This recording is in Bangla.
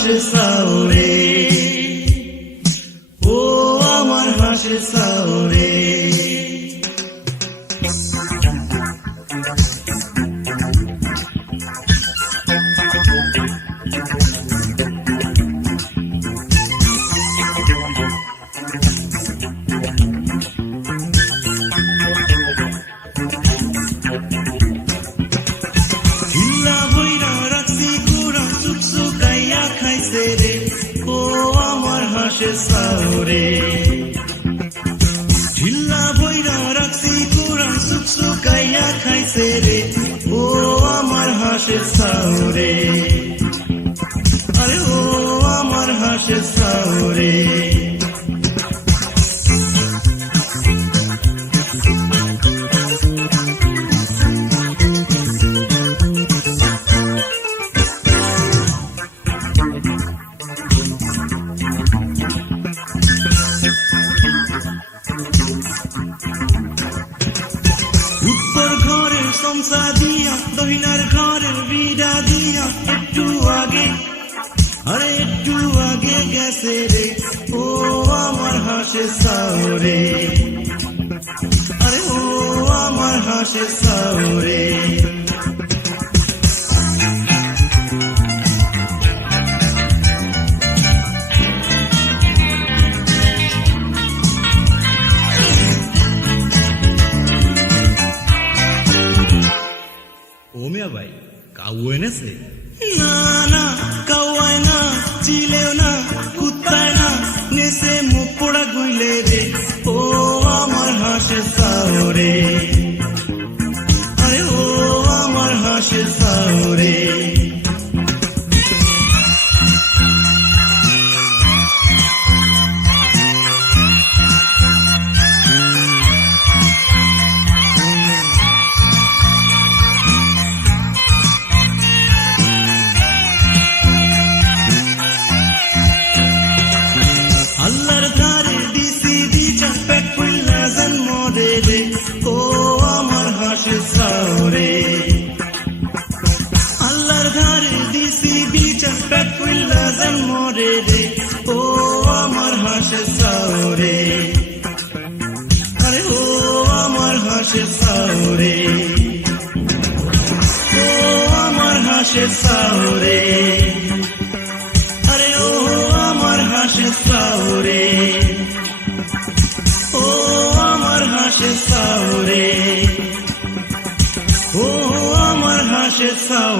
হাসের সাউরে, ও আমার হাসের সাউরে। ঢিলা বইরা রাখছি কুড়া চুকচুকাইয়া খাইছে রে, ও আমার হাসের সাউরে। ঢিলা বইরা রাখছি কুড়া চুকচুকাইয়া খাইছে রে, ও আমার হাসের সাউরে। আরে ও আমার হাসের সাউরে। উত্তর ঘরের সংসা দিয়া দহিনার ঘরের বিড়া দিয়া একটু আগে, আরে একটু আগে গেছে রে, ও আমার হাসের সাউরে। আরে ও আমার হাসের সাউরে। ও মিয়া ভাই, কাউ এনেছে? না না, কাওয়ায় না, চিলেও না, কুত্তায় না, নেছে মুখ পোড়া গুইলে রে, ও আমার হাসের সাউরে। আরে ও আমার হাসের সাউরে। আল্লাহর ধারে দিছি দিটা পেট পুল্লা জন্ম দে রে, ও আমার হাসের সাউরে। আল্লাহর ধারে দিছি দিটা পেট পুল্লা জন্ম দে রে, ও আমার হাসের সাউরে। আরে ও আমার হাসের সাউরে, ও আমার হাসের সাউরে। আরে ও আমার হাসের সাউরে, ও আমার হাসের সাউরে, ও আমার হাসের সাউ।